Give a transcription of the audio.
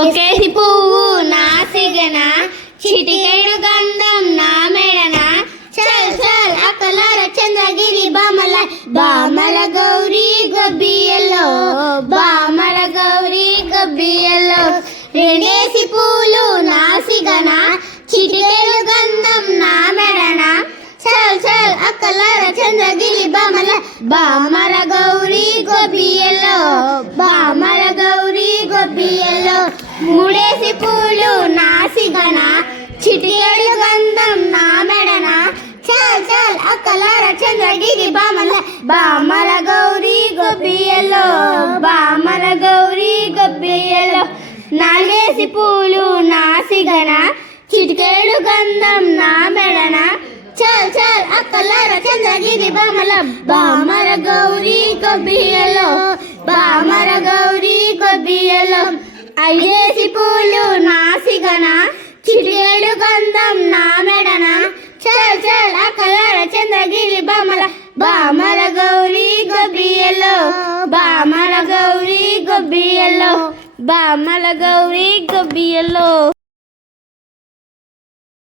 ఒకేసి పువ్వు నా సిగన చిటికెడు గంధం నా మెడన చల్ చల్ అక్కలార చంద్రగిరి బామల బామల గౌరీ గబ్బియలో బామల గౌరీ గబ్బియలో రెండేసి పూలు నా సిగన చిటికెడు గంధం నా మెడన చల్ చల్ అక్కలార చంద్రగిరి బామల బామల గౌరీ గబ్బియలో బామల గౌరీ గబ్బియలో మూడేసి పూలు నా సిగన చిటికెడు గంధం నా మెడన చల్ చల్ అక్కలార చంద్రగిరి బామల బామల గౌరీ గబ్బియలో బామల గౌరీ గబ్బియలో నాలుగేసి పూలు నా సిగన చిటికెడు గంధం నా మెడన చల్ చల్ అక్కలార చంద్రగిరి బామల బామల గౌరీ గబ్బియలో బామల గౌరీ గబ్బియలో ఐదేసి పూలు నా సిగన చిటికెడు గంధం నా మెడన చల్ చల్ అక్కలార చంద్రగిరి బామల బామల గౌరీ గబ్బియలో బామల గౌరీ గబ్బియలో బామల గౌరీ గబ్బియలో